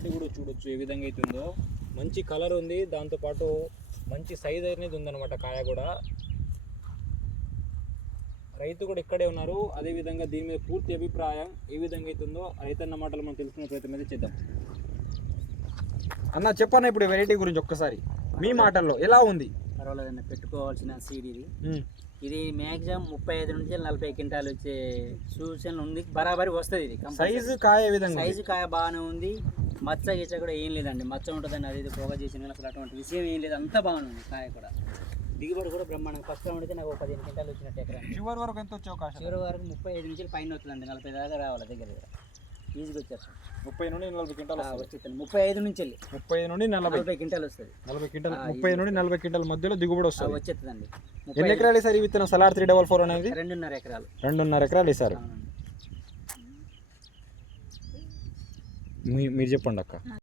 Quality కూడా చూడొచ్చు ఏ విధంగా అయితే ఉందో. మంచి కలర్ ఉంది, దాంతోపాటు మంచి సైజ్ అనేది ఉందన్నమాట. కాయ కూడా రైతు కూడా ఇక్కడే ఉన్నారు. అదేవిధంగా దీని మీద పూర్తి అభిప్రాయం ఏ విధంగా అవుతుందో రైతన్న మాటలు మనం తెలుసుకునే ప్రయత్నం అయితే చేద్దాం. అన్న చెప్పన్న ఇప్పుడు వెరైటీ గురించి ఒక్కసారి మీ మాటల్లో ఎలా ఉంది? పర్వాలేదన్న, పెట్టుకోవాల్సిన సీడ్ ఇది. ఇది మ్యాక్సిమం 35 నుంచి 40 క్వింటాలు వచ్చే సూచనలు ఉంది, బరాబరి వస్తుంది. ఇది సైజు కాయ విధంగా, సైజు కాయ బాగానే ఉంది. మచ్చ గీచ కూడా ఏం లేదండి, మచ్చ ఉంటుందని అది ఇది పోగా చేసిన అసలు అటువంటి విషయం ఏం లేదు, అంతా బాగుంది. కాయ కూడా దిగుబడి కూడా బ్రహ్మాండంగా. ఫస్ట్ రౌండ్ అయితే నాకు 15 క్వింటాలు వచ్చినట్టు ఎకరా. చివరి వరకు ఎంత వచ్చే అవకాశం? చివరి వరకు 35 నుంచి పైన వస్తుందండి, 40 దాకా రావాలి దగ్గర దగ్గర. ఈజీగా వచ్చేస్తాం. 30 నుండి 40 క్వింటాలు వచ్చేస్తాను. 35 నుంచి వెళ్ళి 30 నుండి 40 క్వింటాలు వస్తుంది. 40 క్వింటాల్ 30 నుండి 40 క్వింటాల్ మధ్యలో దిగుబడి వస్తుంది. వచ్చేస్తుందండి. ఎన్ని ఎకరాలు వేసారు ఈ విత్తనం సలార్ 344 అనేది? 2.5 ఎకరాలు. 2.5 ఎకరాలు వేసారు. మీరు చెప్పండి అక్క.